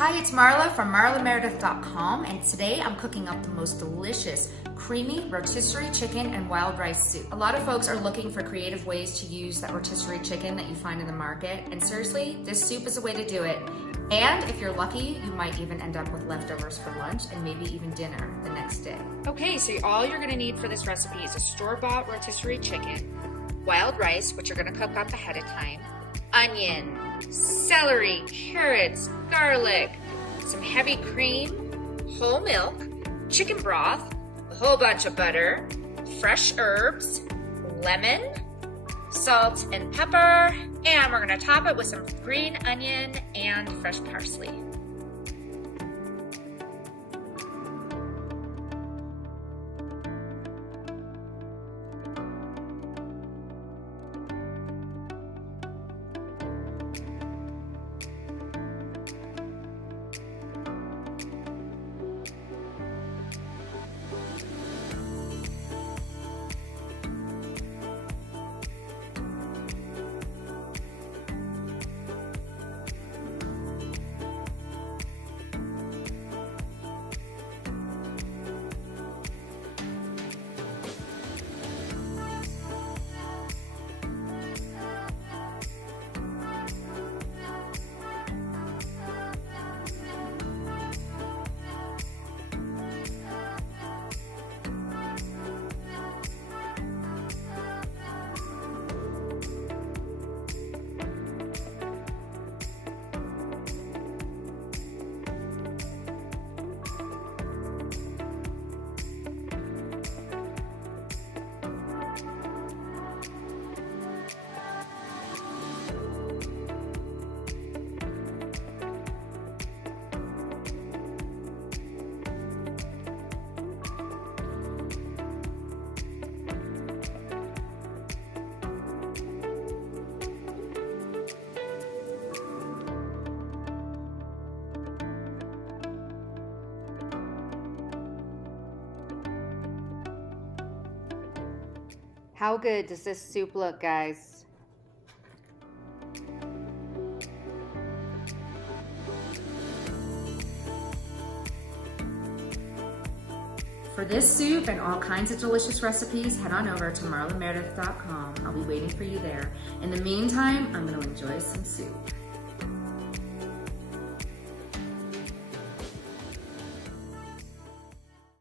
Hi, it's Marla from marlameridith.com, and today I'm cooking up the most delicious creamy rotisserie chicken and wild rice soup. A lot of folks are looking for creative ways to use that rotisserie chicken that you find in the market, and seriously, this soup is a way to do it. And if you're lucky, you might even end up with leftovers for lunch and maybe even dinner the next day. Okay, so all you're gonna need for this recipe is a store-bought rotisserie chicken, wild rice, which you're gonna cook up ahead of time, onion, celery, carrots, garlic, some heavy cream, whole milk, chicken broth, a whole bunch of butter, fresh herbs, lemon, salt and pepper, and we're gonna top it with some green onion and fresh parsley. How good does this soup look, guys? For this soup and all kinds of delicious recipes, head on over to marlameridith.com. I'll be waiting for you there. In the meantime, I'm going to enjoy some soup.